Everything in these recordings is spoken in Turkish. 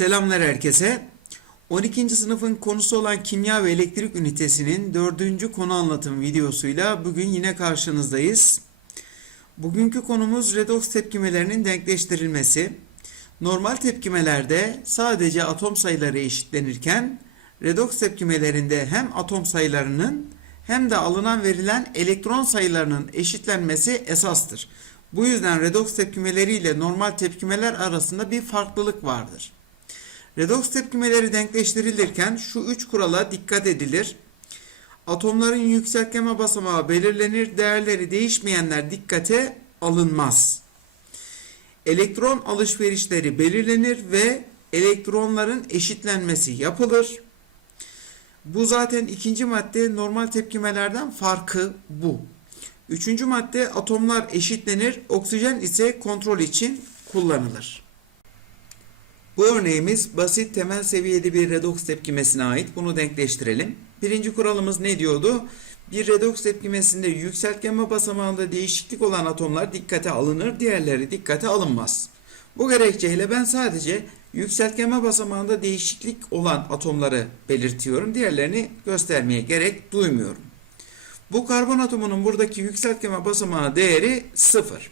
Selamlar herkese. 12. sınıfın konusu olan kimya ve elektrik ünitesinin 4. konu anlatım videosuyla bugün yine karşınızdayız. Bugünkü konumuz redoks tepkimelerinin denkleştirilmesi. Normal tepkimelerde sadece atom sayıları eşitlenirken redoks tepkimelerinde hem atom sayılarının hem de alınan verilen elektron sayılarının eşitlenmesi esastır. Bu yüzden redoks tepkimeleri ile normal tepkimeler arasında bir farklılık vardır. Redoks tepkimeleri denkleştirilirken şu üç kurala dikkat edilir. Atomların yükseltgeme basamağı belirlenir, değerleri değişmeyenler dikkate alınmaz. Elektron alışverişleri belirlenir ve elektronların eşitlenmesi yapılır. Bu zaten ikinci madde normal tepkimelerden farkı bu. Üçüncü madde atomlar eşitlenir, oksijen ise kontrol için kullanılır. Bu örneğimiz basit temel seviyede bir redoks tepkimesine ait. Bunu denkleştirelim. Birinci kuralımız ne diyordu? Bir redoks tepkimesinde yükseltgeme basamağında değişiklik olan atomlar dikkate alınır, diğerleri dikkate alınmaz. Bu gerekçeyle ben sadece yükseltgeme basamağında değişiklik olan atomları belirtiyorum. Diğerlerini göstermeye gerek duymuyorum. Bu karbon atomunun buradaki yükseltgeme basamağı değeri 0.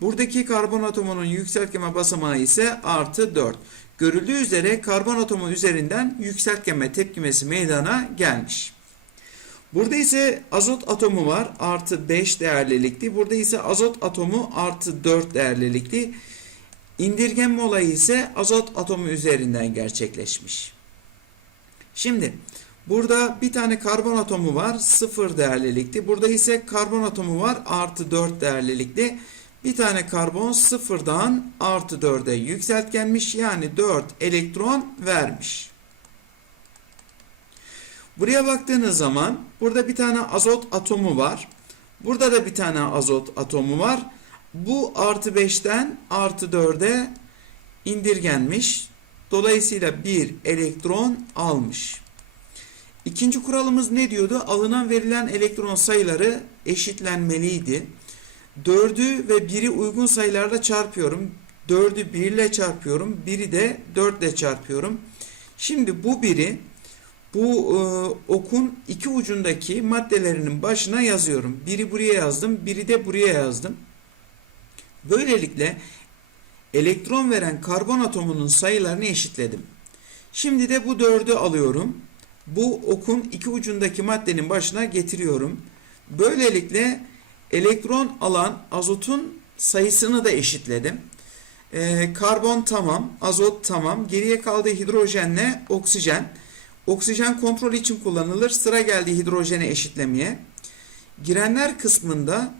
Buradaki karbon atomunun yükseltgeme basamağı ise artı 4. Görüldüğü üzere karbon atomu üzerinden yükseltgeme tepkimesi meydana gelmiş. Burada ise azot atomu var artı 5 değerlilikti. Burada ise azot atomu artı 4 değerlilikti. İndirgenme olayı ise azot atomu üzerinden gerçekleşmiş. Şimdi burada bir tane karbon atomu var 0 değerlilikti. Burada ise karbon atomu var artı 4 değerlilikti. Bir tane karbon sıfırdan artı 4'e yükseltgenmiş yani 4 elektron vermiş. Buraya baktığınız zaman burada bir tane azot atomu var. Burada da bir tane azot atomu var. Bu artı 5'ten artı 4'e indirgenmiş. Dolayısıyla bir elektron almış. İkinci kuralımız ne diyordu? Alınan verilen elektron sayıları eşitlenmeliydi. 4'ü ve 1'i uygun sayılarla çarpıyorum. 4'ü 1 ile çarpıyorum. 1'i de 4 ile çarpıyorum. Şimdi bu biri bu e, okun iki ucundaki maddelerinin başına yazıyorum. Biri buraya yazdım, biri de buraya yazdım. Böylelikle elektron veren karbon atomunun sayılarını eşitledim. Şimdi de bu 4'ü alıyorum. Bu okun iki ucundaki maddenin başına getiriyorum. Böylelikle elektron alan azotun sayısını da eşitledim. Ee, karbon tamam, azot tamam. Geriye kaldı hidrojenle oksijen. Oksijen kontrol için kullanılır. Sıra geldi hidrojene eşitlemeye. Girenler kısmında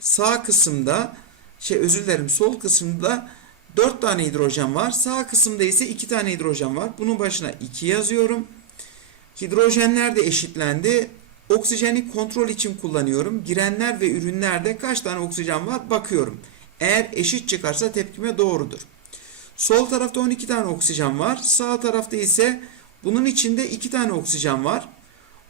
sağ kısımda şey özür dilerim sol kısımda 4 tane hidrojen var. Sağ kısımda ise 2 tane hidrojen var. Bunun başına 2 yazıyorum. Hidrojenler de eşitlendi. Oksijeni kontrol için kullanıyorum. Girenler ve ürünlerde kaç tane oksijen var bakıyorum. Eğer eşit çıkarsa tepkime doğrudur. Sol tarafta 12 tane oksijen var. Sağ tarafta ise bunun içinde 2 tane oksijen var.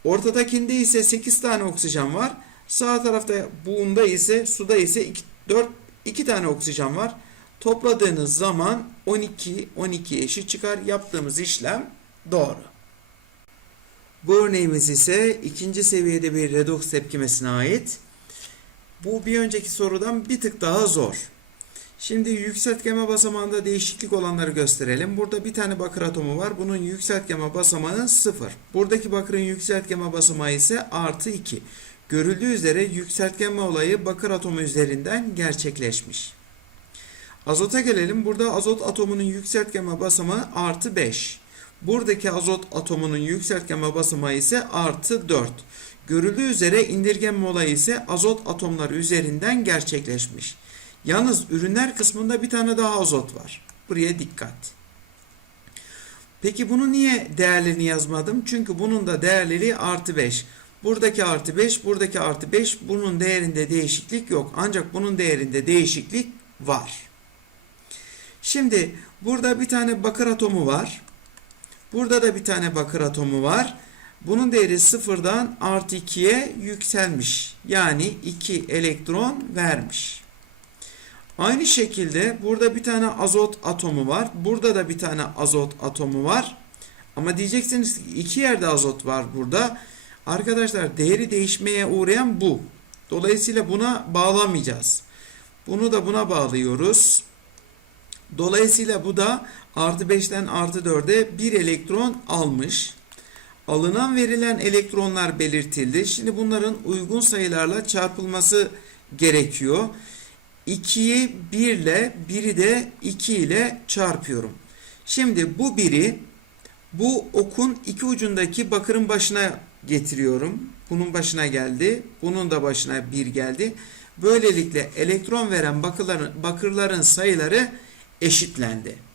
Ortadakinde ise 8 tane oksijen var. Sağ tarafta buğunda ise suda ise 2, 4 2 tane oksijen var. Topladığınız zaman 12 12 eşit çıkar. Yaptığımız işlem doğru. Bu örneğimiz ise ikinci seviyede bir redoks tepkimesine ait. Bu bir önceki sorudan bir tık daha zor. Şimdi yükseltgeme basamağında değişiklik olanları gösterelim. Burada bir tane bakır atomu var. Bunun yükseltgeme basamağı 0. Buradaki bakırın yükseltgeme basamağı ise artı 2. Görüldüğü üzere yükseltgeme olayı bakır atomu üzerinden gerçekleşmiş. Azota gelelim. Burada azot atomunun yükseltgeme basamağı artı 5. Buradaki azot atomunun yükseltgeme basamağı ise artı 4. Görüldüğü üzere indirgenme olayı ise azot atomları üzerinden gerçekleşmiş. Yalnız ürünler kısmında bir tane daha azot var. Buraya dikkat. Peki bunu niye değerlerini yazmadım? Çünkü bunun da değerleri artı 5. Buradaki artı 5, buradaki artı 5. Bunun değerinde değişiklik yok. Ancak bunun değerinde değişiklik var. Şimdi burada bir tane bakır atomu var. Burada da bir tane bakır atomu var. Bunun değeri sıfırdan artı 2'ye yükselmiş. Yani 2 elektron vermiş. Aynı şekilde burada bir tane azot atomu var. Burada da bir tane azot atomu var. Ama diyeceksiniz ki iki yerde azot var burada. Arkadaşlar değeri değişmeye uğrayan bu. Dolayısıyla buna bağlamayacağız. Bunu da buna bağlıyoruz. Dolayısıyla bu da artı 5'ten artı 4'e bir elektron almış. Alınan verilen elektronlar belirtildi. Şimdi bunların uygun sayılarla çarpılması gerekiyor. 2'yi 1 ile 1'i de 2 ile çarpıyorum. Şimdi bu biri bu okun iki ucundaki bakırın başına getiriyorum. Bunun başına geldi. Bunun da başına 1 geldi. Böylelikle elektron veren bakırların, bakırların sayıları eşitlendi.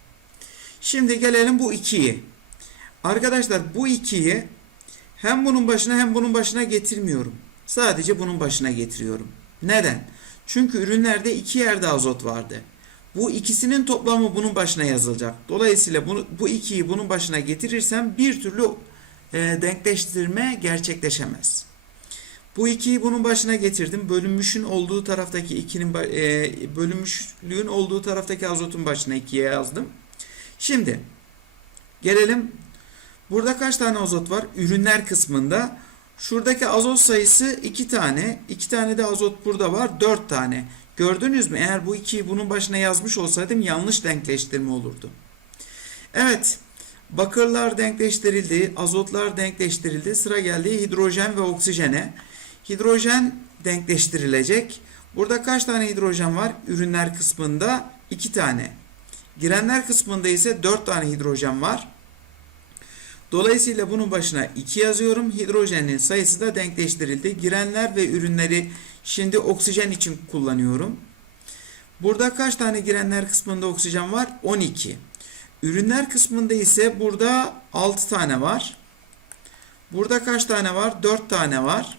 Şimdi gelelim bu 2'yi. Arkadaşlar bu 2'yi hem bunun başına hem bunun başına getirmiyorum. Sadece bunun başına getiriyorum. Neden? Çünkü ürünlerde iki yerde azot vardı. Bu ikisinin toplamı bunun başına yazılacak. Dolayısıyla bunu, bu ikiyi bunun başına getirirsem bir türlü e, denkleştirme gerçekleşemez. Bu ikiyi bunun başına getirdim. Bölünmüşün olduğu taraftaki ikinin e, bölünmüşlüğün olduğu taraftaki azotun başına ikiye yazdım. Şimdi gelelim. Burada kaç tane azot var? Ürünler kısmında. Şuradaki azot sayısı 2 tane. 2 tane de azot burada var. 4 tane. Gördünüz mü? Eğer bu 2'yi bunun başına yazmış olsaydım yanlış denkleştirme olurdu. Evet. Bakırlar denkleştirildi. Azotlar denkleştirildi. Sıra geldi hidrojen ve oksijene. Hidrojen denkleştirilecek. Burada kaç tane hidrojen var? Ürünler kısmında 2 tane. Girenler kısmında ise 4 tane hidrojen var. Dolayısıyla bunun başına 2 yazıyorum. Hidrojenin sayısı da denkleştirildi. Girenler ve ürünleri şimdi oksijen için kullanıyorum. Burada kaç tane girenler kısmında oksijen var? 12. Ürünler kısmında ise burada 6 tane var. Burada kaç tane var? 4 tane var.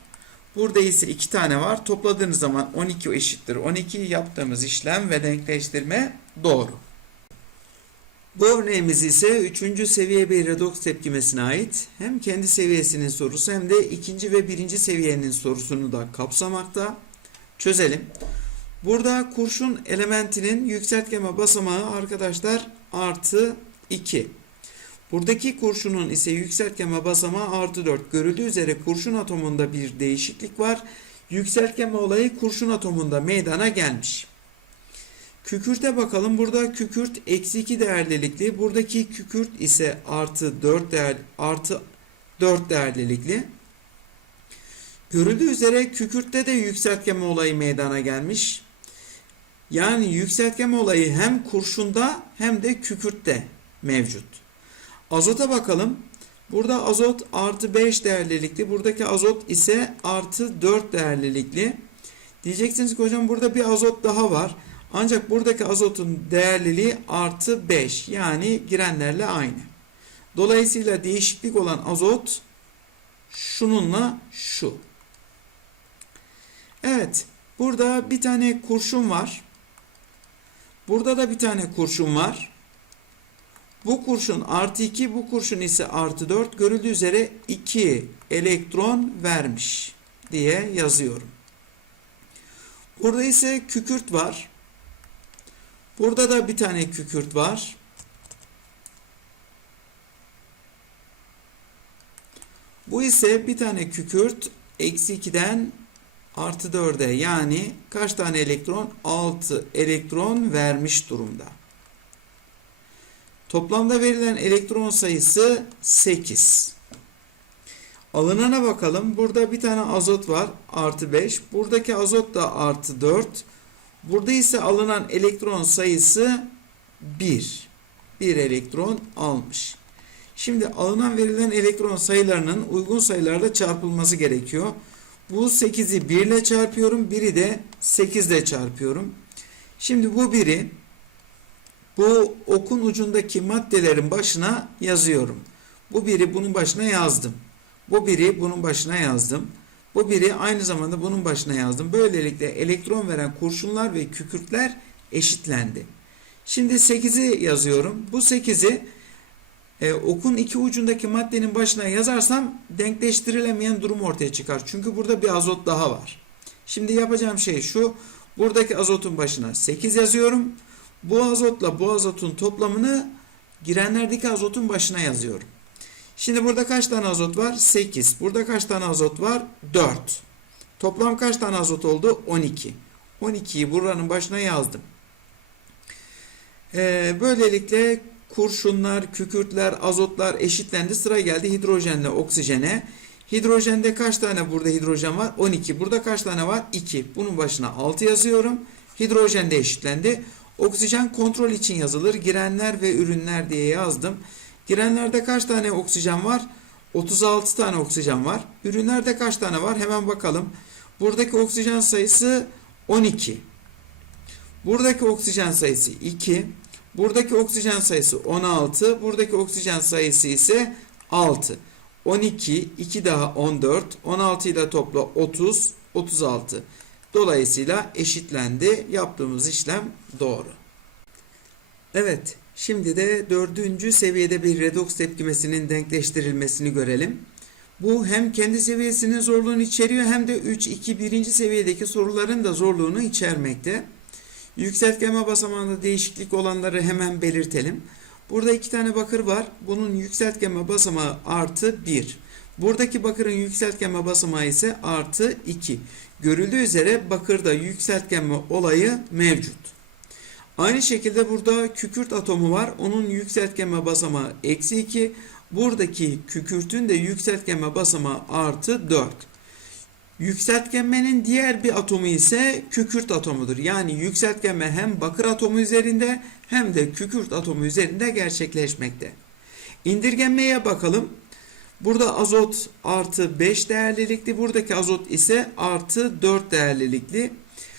Burada ise 2 tane var. Topladığınız zaman 12 eşittir. 12 yaptığımız işlem ve denkleştirme doğru. Bu örneğimiz ise 3. seviye bir redoks tepkimesine ait. Hem kendi seviyesinin sorusu hem de ikinci ve birinci seviyenin sorusunu da kapsamakta. Çözelim. Burada kurşun elementinin yükseltgeme basamağı arkadaşlar artı 2. Buradaki kurşunun ise yükseltgeme basamağı artı 4. Görüldüğü üzere kurşun atomunda bir değişiklik var. Yükseltgeme olayı kurşun atomunda meydana gelmiş. Kükürte bakalım. Burada kükürt eksi 2 değerlilikli. Buradaki kükürt ise artı 4 değer artı 4 değerlilikli. Görüldüğü üzere kükürtte de yükseltgeme olayı meydana gelmiş. Yani yükseltgeme olayı hem kurşunda hem de kükürtte mevcut. Azota bakalım. Burada azot artı 5 değerlilikli. Buradaki azot ise artı 4 değerlilikli. Diyeceksiniz ki hocam burada bir azot daha var. Ancak buradaki azotun değerliliği artı 5 yani girenlerle aynı. Dolayısıyla değişiklik olan azot şununla şu. Evet burada bir tane kurşun var. Burada da bir tane kurşun var. Bu kurşun artı 2 bu kurşun ise artı 4 görüldüğü üzere 2 elektron vermiş diye yazıyorum. Burada ise kükürt var. Burada da bir tane kükürt var. Bu ise bir tane kükürt eksi 2'den artı 4'e yani kaç tane elektron? 6 elektron vermiş durumda. Toplamda verilen elektron sayısı 8. Alınana bakalım. Burada bir tane azot var. Artı 5. Buradaki azot da artı 4. Burada ise alınan elektron sayısı 1. 1 elektron almış. Şimdi alınan verilen elektron sayılarının uygun sayılarla çarpılması gerekiyor. Bu 8'i 1 ile çarpıyorum. 1'i de 8 ile çarpıyorum. Şimdi bu 1'i bu okun ucundaki maddelerin başına yazıyorum. Bu biri bunun başına yazdım. Bu biri bunun başına yazdım. Bu biri aynı zamanda bunun başına yazdım. Böylelikle elektron veren kurşunlar ve kükürtler eşitlendi. Şimdi 8'i yazıyorum. Bu 8'i e, okun iki ucundaki maddenin başına yazarsam denkleştirilemeyen durum ortaya çıkar. Çünkü burada bir azot daha var. Şimdi yapacağım şey şu. Buradaki azotun başına 8 yazıyorum. Bu azotla bu azotun toplamını girenlerdeki azotun başına yazıyorum. Şimdi burada kaç tane azot var? 8. Burada kaç tane azot var? 4. Toplam kaç tane azot oldu? 12. 12'yi buranın başına yazdım. Ee, böylelikle kurşunlar, kükürtler, azotlar eşitlendi. Sıra geldi hidrojenle oksijene. Hidrojende kaç tane burada hidrojen var? 12. Burada kaç tane var? 2. Bunun başına 6 yazıyorum. Hidrojen de eşitlendi. Oksijen kontrol için yazılır. Girenler ve ürünler diye yazdım. Girenlerde kaç tane oksijen var? 36 tane oksijen var. Ürünlerde kaç tane var? Hemen bakalım. Buradaki oksijen sayısı 12. Buradaki oksijen sayısı 2. Buradaki oksijen sayısı 16. Buradaki oksijen sayısı ise 6. 12, 2 daha 14, 16 ile topla 30, 36. Dolayısıyla eşitlendi. Yaptığımız işlem doğru. Evet, şimdi de dördüncü seviyede bir redoks tepkimesinin denkleştirilmesini görelim. Bu hem kendi seviyesinin zorluğunu içeriyor hem de 3, 2, 1. seviyedeki soruların da zorluğunu içermekte. Yükseltgenme basamağında değişiklik olanları hemen belirtelim. Burada iki tane bakır var. Bunun yükseltgenme basamağı artı 1. Buradaki bakırın yükseltgenme basamağı ise artı 2. Görüldüğü üzere bakırda yükseltgenme olayı mevcut. Aynı şekilde burada kükürt atomu var. Onun yükseltgenme basamağı eksi 2. Buradaki kükürtün de yükseltgenme basamağı artı 4. Yükseltgenmenin diğer bir atomu ise kükürt atomudur. Yani yükseltgenme hem bakır atomu üzerinde hem de kükürt atomu üzerinde gerçekleşmekte. İndirgenmeye bakalım. Burada azot artı 5 değerlilikli. Buradaki azot ise artı 4 değerlilikli.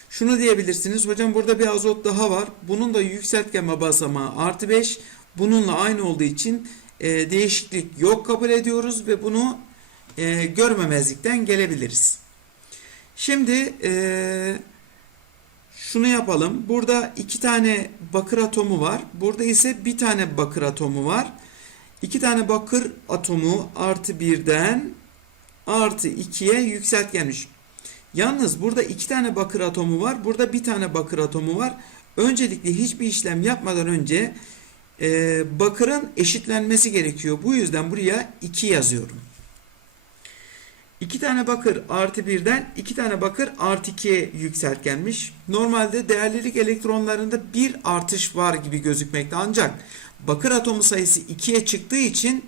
Şunu diyebilirsiniz. Hocam burada bir azot daha var. Bunun da yükseltgenme basamağı artı 5. Bununla aynı olduğu için e, değişiklik yok kabul ediyoruz ve bunu e, görmemezlikten gelebiliriz. Şimdi e, şunu yapalım. Burada iki tane bakır atomu var. Burada ise bir tane bakır atomu var. İki tane bakır atomu artı birden artı ikiye yükseltgenmiş. Yalnız burada iki tane bakır atomu var. Burada bir tane bakır atomu var. Öncelikle hiçbir işlem yapmadan önce e, bakırın eşitlenmesi gerekiyor. Bu yüzden buraya 2 yazıyorum. 2 tane bakır artı birden 2 tane bakır artı 2'ye yükseltgenmiş. Normalde değerlilik elektronlarında bir artış var gibi gözükmekte ancak bakır atomu sayısı 2'ye çıktığı için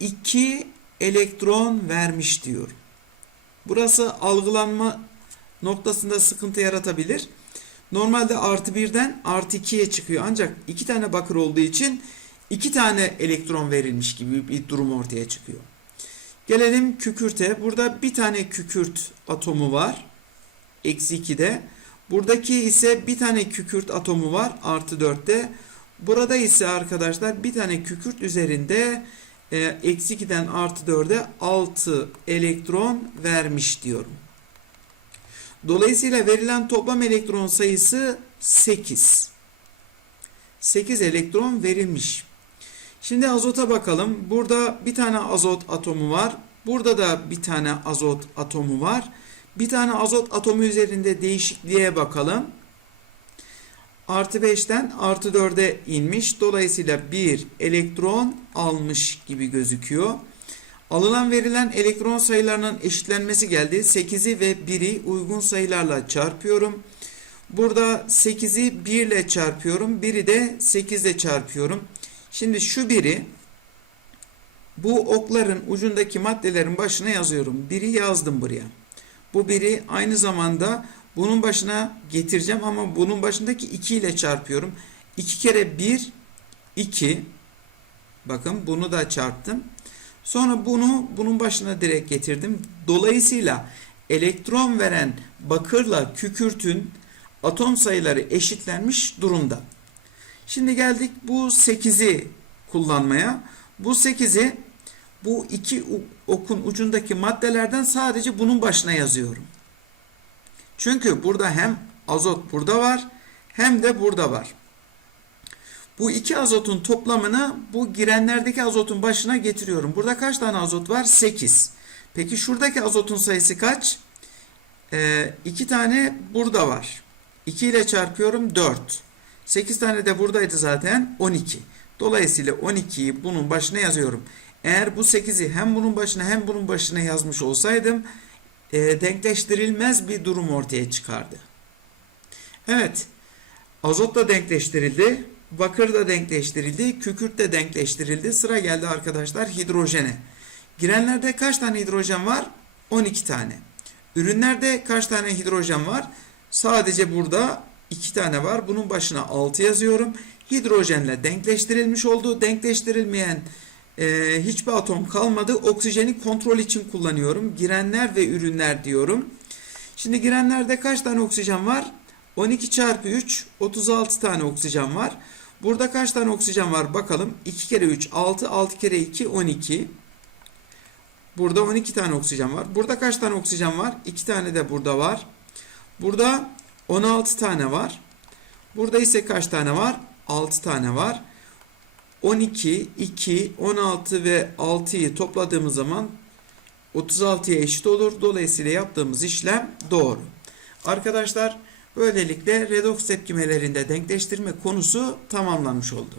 2 e, elektron vermiş diyor. Burası algılanma noktasında sıkıntı yaratabilir. Normalde artı birden artı 2'ye çıkıyor ancak 2 tane bakır olduğu için 2 tane elektron verilmiş gibi bir durum ortaya çıkıyor. Gelelim kükürte. Burada bir tane kükürt atomu var. Eksi 2'de. Buradaki ise bir tane kükürt atomu var. Artı 4'te. Burada ise arkadaşlar bir tane kükürt üzerinde eksi 2'den artı 4'e 6 elektron vermiş diyorum. Dolayısıyla verilen toplam elektron sayısı 8. 8 elektron verilmiş. Şimdi azota bakalım. Burada bir tane azot atomu var. Burada da bir tane azot atomu var. Bir tane azot atomu üzerinde değişikliğe bakalım. Artı 5'ten artı 4'e inmiş. Dolayısıyla bir elektron almış gibi gözüküyor. Alınan verilen elektron sayılarının eşitlenmesi geldi. 8'i ve 1'i uygun sayılarla çarpıyorum. Burada 8'i 1 ile çarpıyorum. 1'i de 8 ile çarpıyorum. Şimdi şu biri bu okların ucundaki maddelerin başına yazıyorum. Biri yazdım buraya. Bu biri aynı zamanda bunun başına getireceğim ama bunun başındaki 2 ile çarpıyorum. 2 kere 1 2 bakın bunu da çarptım. Sonra bunu bunun başına direkt getirdim. Dolayısıyla elektron veren bakırla kükürtün atom sayıları eşitlenmiş durumda. Şimdi geldik bu 8'i kullanmaya. Bu 8'i bu iki okun ucundaki maddelerden sadece bunun başına yazıyorum. Çünkü burada hem azot burada var hem de burada var. Bu iki azotun toplamını bu girenlerdeki azotun başına getiriyorum. Burada kaç tane azot var? 8. Peki şuradaki azotun sayısı kaç? Ee, iki tane burada var. 2 ile çarpıyorum 4. 8 tane de buradaydı zaten 12. Dolayısıyla 12'yi bunun başına yazıyorum. Eğer bu 8'i hem bunun başına hem bunun başına yazmış olsaydım e, denkleştirilmez bir durum ortaya çıkardı. Evet. Azot da denkleştirildi. Bakır da denkleştirildi. Kükürt de denkleştirildi. Sıra geldi arkadaşlar hidrojene. Girenlerde kaç tane hidrojen var? 12 tane. Ürünlerde kaç tane hidrojen var? Sadece burada 2 tane var. Bunun başına 6 yazıyorum. Hidrojenle denkleştirilmiş oldu. Denkleştirilmeyen e, hiçbir atom kalmadı. Oksijeni kontrol için kullanıyorum. Girenler ve ürünler diyorum. Şimdi girenlerde kaç tane oksijen var? 12 çarpı 3 36 tane oksijen var. Burada kaç tane oksijen var bakalım. 2 kere 3 6 6 kere 2 12. Burada 12 tane oksijen var. Burada kaç tane oksijen var? 2 tane de burada var. Burada 16 tane var. Burada ise kaç tane var? 6 tane var. 12, 2, 16 ve 6'yı topladığımız zaman 36'ya eşit olur. Dolayısıyla yaptığımız işlem doğru. Arkadaşlar böylelikle redoks tepkimelerinde denkleştirme konusu tamamlanmış oldu.